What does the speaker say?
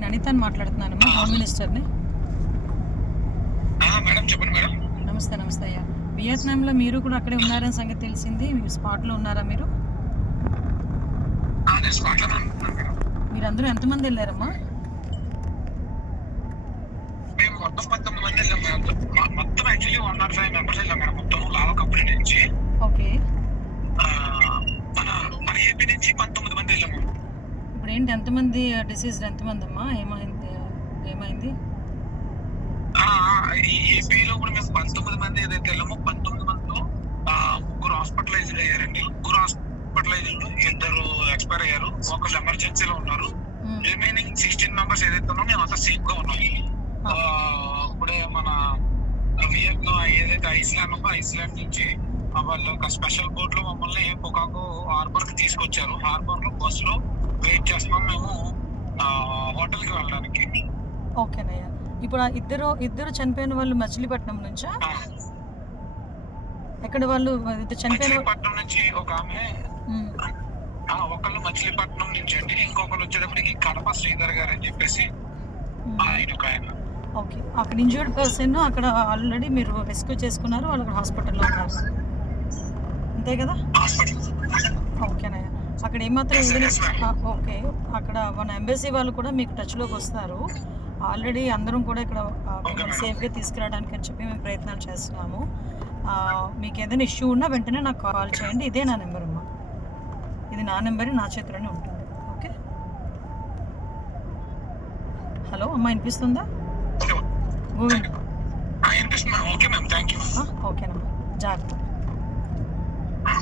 నేను అనితని మాట్లాడుతున్నానమ్మా, హోమ్ మినిస్టర్ని. మేడం చెప్పండి మేడం. నమస్తే నమస్తే అయ్యా. వియత్నాంలో మీరు కూడా అక్కడే ఉన్నారని సంగతి తెలిసింది. మీరు స్పాట్లో ఉన్నారా మీరు? నేను స్పాట్లో ఉన్నాను మేడం. మీరందరూ ఎంతమంది వెళ్ళారమ్మా? మేము మొత్తం 19 మంది వెళ్ళాం మేడం. మొత్తం యాక్చువల్లీ 105 మెంబర్స్ వెళ్ళాం మేడం మొత్తం లావా కంపెనీ నుంచి. ఓకే. మన ఏపీ నుంచి 19 మంది వెళ్ళాము. ఇప్పుడు ఏంటి ఎంతమంది డిసీజ్డ్, ఎంతమంది అమ్మా? ఏమైంది? ఈ ఏపీలో కూడా మేము 19 మంది ఏదైతే వెళ్ళామో 19 మందిలో 3 హాస్పిటలైజ్డ్ అయ్యారండి. 3 హాస్పిటలైజ్డ్, 2 ఎక్స్పైర్ అయ్యారు, ఒకళ్ళు ఎమర్జెన్సీలో ఉన్నారు. రిమైనింగ్ 16 మెంబర్స్ ఏదైతే ఉన్నామో మేము అంతా సేఫ్ గా ఉన్నాం. ఇప్పుడే మన వియత్నాం ఏదైతే ఐస్లాండ్ నుంచి వాళ్ళు ఒక స్పెషల్ బోట్ లో మమ్మల్ని పొకాకో హార్బర్ కి తీసుకొచ్చారు. హార్బర్ లో బస్ లో వెయిట్ చేస్తున్నాం మేము హోటల్ కి వెళ్ళడానికి. ఓకేనయ్యా. ఇప్పుడు ఇద్దరు చనిపోయిన వాళ్ళు మచిలీపట్నం నుంచా? ఎక్కడ వాళ్ళు మచిలీపట్నం నుంచి ఒక ఆమె, ఒకళ్ళు మచిలీపట్నం నుంచి అండి, ఇంకొకరు వచ్చేటప్పటికి కడప శ్రీధర్ గారు అని చెప్పేసి ఆయన ఒక ఆయన. ఓకే. అక్కడ ఇంజూర్డ్ పర్సన్ అక్కడ ఆల్రెడీ మీరు రెస్క్యూ చేసుకున్నారు, వాళ్ళు హాస్పిటల్లో ఉన్నారు అంతే కదా? ఓకేనయ్యా. అక్కడ ఏమాత్రం ఓకే. అక్కడ మన ఎంబసీ వాళ్ళు కూడా మీకు టచ్లోకి వస్తారు. ఆల్రెడీ అందరం కూడా ఇక్కడ సేఫ్గా తీసుకురావడానికి అని చెప్పి మేము ప్రయత్నాలు చేస్తున్నాము. మీకు ఏదైనా ఇష్యూ ఉన్నా వెంటనే నాకు కాల్ చేయండి. ఇదే నా నెంబర్ అమ్మా, ఇది నా నెంబర్, నా చేతిలోనే ఉంటుంది. ఓకే. హలో అమ్మా, వినిపిస్తుందా? ఓకేనమ్మా, జాగ్రత్త.